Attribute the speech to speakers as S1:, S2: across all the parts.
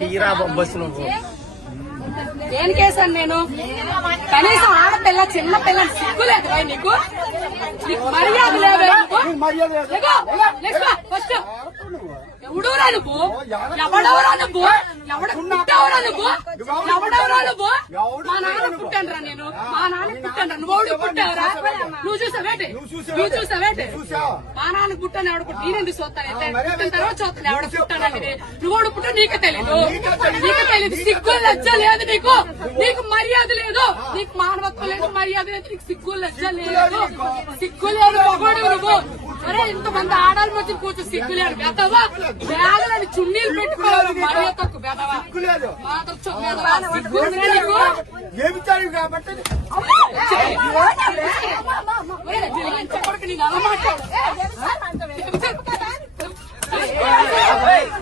S1: తీరా బొబ్బస్ నువ్వు
S2: ఏం కేసాను నేను? కనీసం ఆడపిల్ల చిన్న పిల్ల సిగ్గు లేదు భయ్ నీకు నీకు? మర్యాద లేదు. ఎవడోరా నువ్వు? ఎవడవరా నువ్వు? ఎవడ పుట్టావరా నువ్వు? ఎవడవరా నువ్వు? మా నాన్న పుట్టానురా నేను. మా నాన్న నువ్వు? పుట్టావురా నువ్వు చూసావేంటి నువ్వు చూసావేంటి మా నాన్న పుట్టాను ఎవడ పుట్టి నేను ఎందుకు చూస్తాను? పుట్టిన తర్వాత చూస్తాను ఎవడ పుట్టానంటే నువ్వు పుట్టా నీకే తెలీదు. నీకే తెలీదు. సిగ్గు లజ్జ లేదు నీకు. నీకు మర్యాద లేదు. నీకు మానవత్వం లేదు మర్యాద లేదు. నీకు సిగ్గు లజ్జ లేదు. సిగ్గు లేదు మగోడు నువ్వు అరే ఇంతమంది ఆడాలి మధ్య కూర్చో సిగ్గు బెదవా బ్యాగులని చున్నీలు పెట్టుకోవాలి మర్యాద తక్కువ బెదవా మాతో చూ- బెదవా. సిగ్గు ఉందా నీకు
S3: ఏమిచ్చారు కాబట్టి
S2: కొడుకు.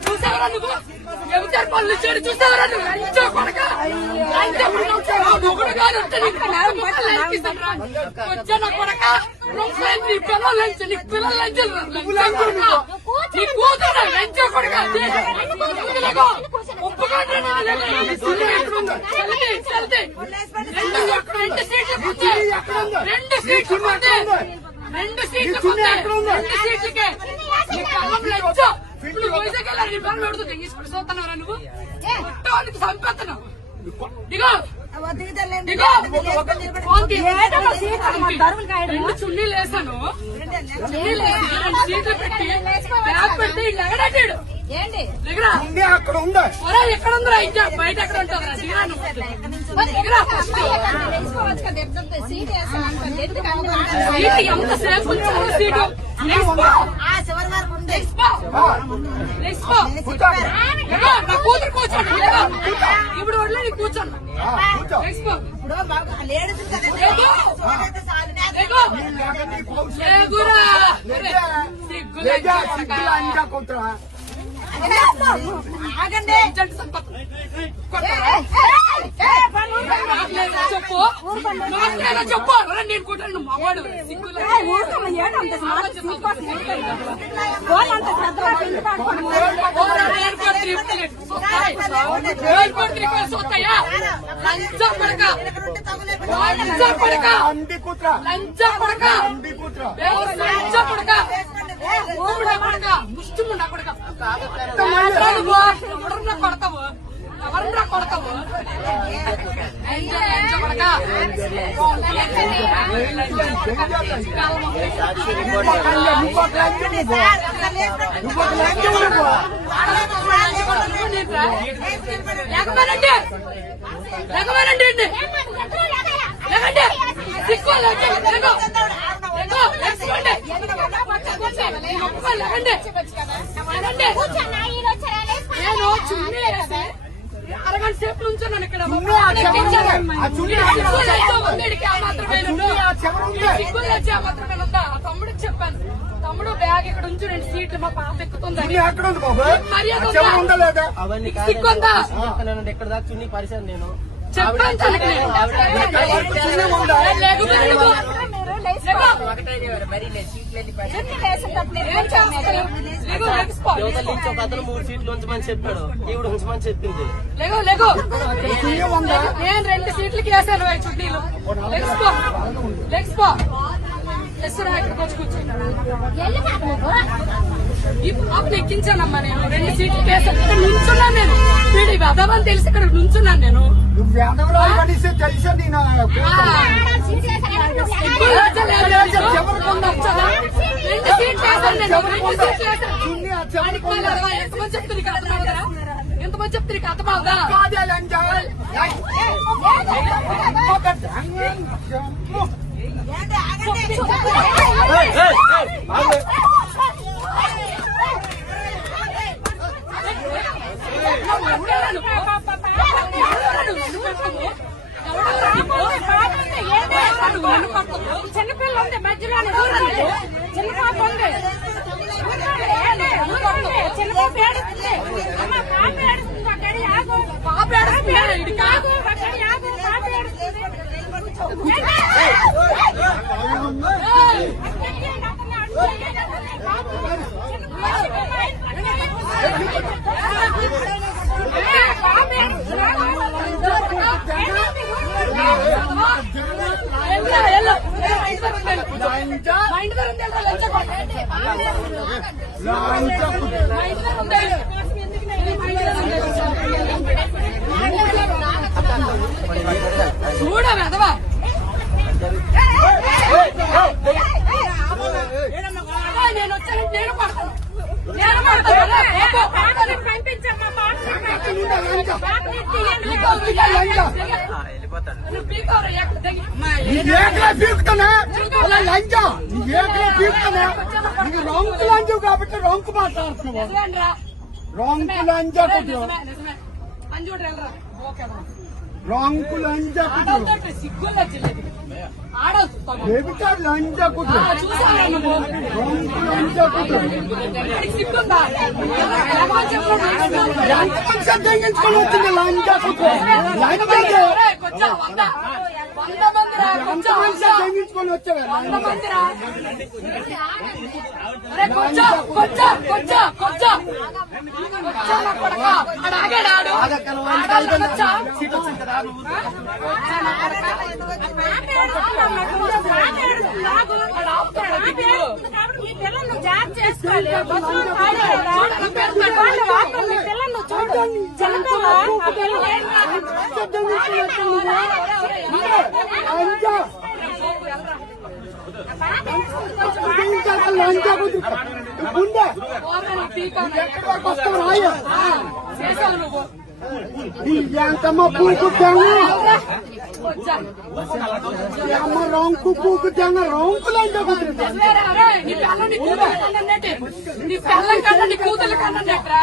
S2: చూసావరా నువ్వు చెడు చూసావరా నువ్వు. వచ్చా నీ పిల్లలు లంచ నీ పిల్లలు లంచ నీ కూతురు లంచ రెండు సీట్లు కూర్చో రెండు సీట్లు రెండు సీట్లు రెండు సీట్లకే ఇప్పుడు వైజాగ్ వెళ్ళాలి నీ పనులు అడుగుతుంది తీసుకుని చూస్తున్నారా నువ్వు కొట్టడానికి రెండు చున్నీలు వేసాను చున్నీలు వేసి రెండు సీట్లు పెట్టి బ్యాగ్ పెట్టి లెగడాడు
S4: ఏంటి?
S3: ఉంది అక్కడ ఉంది?
S2: ఎక్కడ ఉందిరా ఇంకా బయట ఎక్కడ ఉంటుందిరా
S4: కదా? ఎట్లా సీట్
S2: కూతురు కూర్చోండి. ఇప్పుడు వదిలే నీ కూర్చోండి
S3: సిగ్గులు
S2: చెప్పు చెప్పు నేను కొట్టాను. ఓరా, నేను కొట్టి ఇప్పలేదు. సొత్తాయి. నేను కొట్టి ఇప్పలేదు, సొత్తాయా? లంచం కొడక. లంచం కొడక.
S3: అంది కూతురా
S2: లంచం కొడక.
S3: అంది కూతురా
S2: దేవుడు లంచం కొడక. ఊపిరి కొడక. ముష్టిముండ కొడక. మాట్లాడు బా. ఎవరన్నా కొడతావు ఎవరన్నా కొడతావు లంచం లంచం కొడక.
S3: నువ్వు ఒక లంచం నువ్వు నువ్వు ఒక లంచం నువ్వు
S2: లేకపోయినండి లేకపోయినండి అండి లేకండి సిక్కు లేకండి లేకో లేకో లేచుకోండి లేకండి లేకండి నేను చున్నీ అరగంట సేపు నుంచున్నాను ఇక్కడ. తమ్ముడికి చెప్పాను. తమ్ముడు బ్యాగ్ ఇక్కడ ఉంచు రెండు సీట్లు మా పాప
S3: బాబు?
S2: మర్యాద సిగ్గుందా?
S1: చెప్తాను ఎక్కడ దాకా చున్నీ పరిచయం నేను. అతను మూడు సీట్లు ఉంచమని చెప్పాడు. ఈవిడ ఉంచమని చెప్పింది.
S2: లేగో లేగో నేను రెండు సీట్లకి వేసాను చుట్టీలు లెగ్స్పో లెగ్స్పో ఇక్కడికి వచ్చి ఎక్కించానమ్మా నేను. రెండు సీట్లకి వేసాను ఇక్కడ నుంచున్నాను నేను. వీడి వెదవని తెలిసి ఇక్కడ నుంచున్నాను నేను
S3: నువ్వు వేదంలో కనీసం తెలుసా నేను
S2: సిగ్గు లజ్జ లేదు. కూర్చోదా? రెండు సీట్లు వేసాను నేను రెండు సీట్లు వేసాను
S3: చున్నీ ఆ చెవులు
S2: వాడికి మళ్ళీ అరవై. ఎంతమంది చెప్తే నీకు అర్థమవుతుందా ఎంతమంది చెప్తే నీకు అర్థమవుదా
S3: కాదే లంచం ఒక లంచం.
S2: చిన్నపిల్ల ఉంది మధ్యలో చిన్న పాప ఉంది చిన్న పాప ఏడుస్తుంది అమ్మ, పాప ఏడుస్తుంది అక్కడి ఆగు పాప ఏడుస్తుంది ఇది కాదు అక్కడి ఆగు పాప ఏడుస్తుంది ఏయ్! ఇంటి దగ్గర ఉండాలి.
S3: లంచా
S2: మా ఇంటి దగ్గర ఉండాలి, లంచ కొడుకు.
S3: లంచా కుట్ర
S2: మా ఇంటి దగ్గర ఉండాలి. మా ఇంటి దగ్గర ఉండాలి. చూడ వెధవా చూడవా నేను వచ్చాను నేను పడతాను
S3: ఏకలే పీకుతానే అలా లంచా నీ ఏకలే పీకుతానే నీకు రొంకు లంచు కాబట్టి రొంకు మాట్లాడుతున్నావు? రొంకు లంచా కుట్ర
S2: నిజమే, నిజమే. అని చూడు, వెళ్ళరా. ఓకే రా.
S3: రొంకు లంచా కుట్ర
S2: ఆడొద్దంటే
S3: లంచా లంచా ఎంత వచ్చింది తెగించుకొని వచ్చావే
S2: వంద
S3: గుండె
S2: పోరా, నువ్వు పీకాను.
S3: ఎక్కడి వరకు వస్తావు రాయ
S2: ఆ, చేసావు నువ్వు
S3: ఎంతమ్మ పూకు తెంగ
S2: కొంచెం.
S3: అమ్మ రొంకు పూకు తెంగ రొంకు లంచా కుట్ర
S2: నిజమేరా, ఒరేయ్, నీ పిల్లం నీ కూతురు కన్నా నెట్టి. నీ పిల్లం కన్నా నీ కూతురు కన్నా నెట్టరా